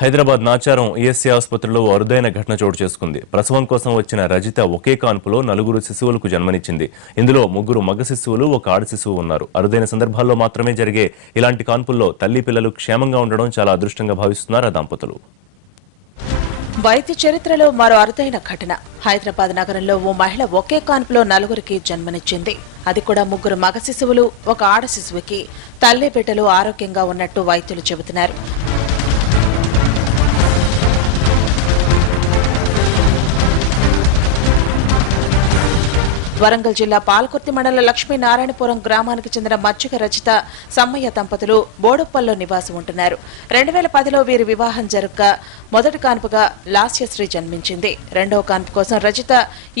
Hyderabad Nacharam ESC ఆసుపత్రిలో అరుదైన ఘటన చోటు చేసుకుంది. ప్రసవం కోసం వచ్చిన రజిత ఒకే కాన్పులో 4 శిశువులకు జన్మనిచ్చింది. ఇందులో 3 మగ శిశువులు, 1 ఆడ శిశువు ఉన్నారు. అరుదైన సందర్భాల్లో మాత్రమే జరిగే ఇలాంటి కాన్పుల్లో తల్లి పిల్లలు క్షేమంగా ఉండడం చాలా అదృష్టంగా భావిస్తున్నారు ఆ దంపతులు. వైద్య చరిత్రలో మరో అరుదైన ఘటన. హైదరాబాద్ నగరంలో ఓ మహిళ ఒకే కాన్పులో 4కి జన్మనిచ్చింది. అది కూడా 3 మగ శిశువులు, 1 ఆడ శిశువుకి. తల్లి బిడ్డలు ఆరోగ్యంగా ఉన్నట్టు వైద్యులు చెబుతున్నారు. వరంగల్ జిల్లా పాల్కుర్తి మండల లక్ష్మీనారాయణపురం గ్రామానికి చెందిన మజ్జిగ రచిత సమ్మయ్య దంపతులు బోడుప్పల్లో నివాసం ఉంటున్నారు. 2010లో వీరి వివాహం జరగగా మొదటి కాన్పుగా లాస్యశ్రీ జన్మించింది. రెండవ కాన్పు కోసం రజిత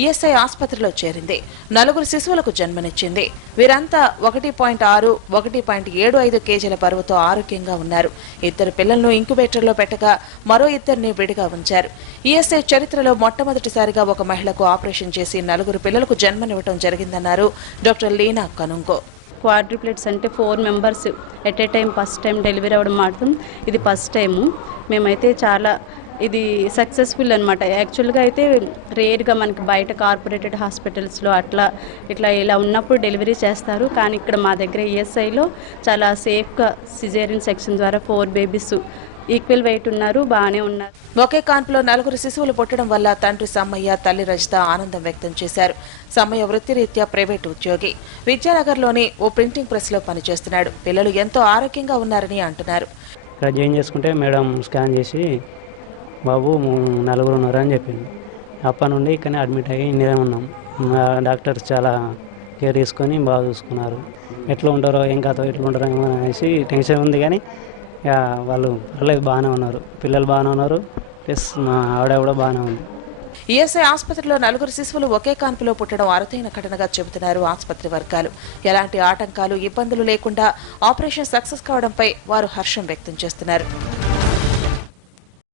ఈఎస్ఐ ఆసుపత్రిలో చేరింది. 4 శిశువులకు జన్మనిచ్చింది. వీరంతా 1.6, 1.75 కేజీల బరువుతో ఆరోగ్యంగా ఉన్నారు. 2 పిల్లలను ఇంక్యుబేటర్లో పెట్టగా మరో 2ని విడిగా ఉంచారు. ఈఎస్ఐ చరిత్రలో మొట్టమొదటిసారిగా ఒక మహిళకు ఆపరేషన్ చేసి 4 పిల్లలకు జన్మనివ్వడం జరిగిందన్నారు డాక్టర్ లీనా కనుంగో. క్వాడ్రిప్లెట్స్ అంటే 4 members at a time first time delivery అవ్వడం మాత్రం ఇది ఫస్ట్ టైము. మేమైతే చాలా ఇది సక్సెస్ఫుల్ అనమాట. యాక్చువల్గా అయితే రేర్గా మనకి బయట కార్పొరేటెడ్ హాస్పిటల్స్లో ఇలా ఉన్నప్పుడు డెలివరీ చేస్తారు. కానీ ఇక్కడ మా దగ్గర ఈఎస్ఐలో చాలా సేఫ్గా సిజేరియన్ సెక్షన్ ద్వారా 4 బేబీస్ ఈక్వల్ వెయిట్ ఉన్నారు, బాగానే ఉన్నారు. ఒకే కాన్పులో 4 శిశువులు పుట్టడం వల్ల తండ్రి సమ్మయ్య, తల్లి రజిత ఆనందం వ్యక్తం చేశారు. సమ్మయ్య వృత్తిరీత్యా ప్రైవేట్ ఉద్యోగి. విద్యానగర్లోని ఓ ప్రింటింగ్ ప్రెస్లో పనిచేస్తున్నాడు. పిల్లలు ఎంతో ఆరోగ్యంగా ఉన్నారని అంటున్నారు. ఇక్కడ జాయిన్ చేసుకుంటే మేడం స్కాన్ చేసి బాబు 4 ఉన్నారని చెప్పింది. అప్పటి నుండి ఇక్కడనే అడ్మిట్ అయ్యి ఇండియా ఉన్నాం. డాక్టర్స్ చాలా కేర్ తీసుకొని బాగా చూసుకున్నారు. ఎట్లా ఉంటారో ఏం కాదో ఎట్లా ఉంటారో ఏమో అనేసి టెన్షన్ ఉంది. కానీ వాళ్ళు పర్లేదు, బాగానే ఉన్నారు. పిల్లలు బాగానే ఉన్నారు, ప్లస్ మా ఆవిడ కూడా బాగానే ఉంది. ఈఎస్ఐ ఆసుపత్రిలో 4 శిశువులు ఒకే కాన్పులో పుట్టడం అరుదైన ఘటనగా చెబుతున్నారు ఆసుపత్రి వర్గాలు. ఎలాంటి ఆటంకాలు, ఇబ్బందులు లేకుండా ఆపరేషన్ సక్సెస్ కావడంపై వారు హర్షం వ్యక్తం చేస్తున్నారు.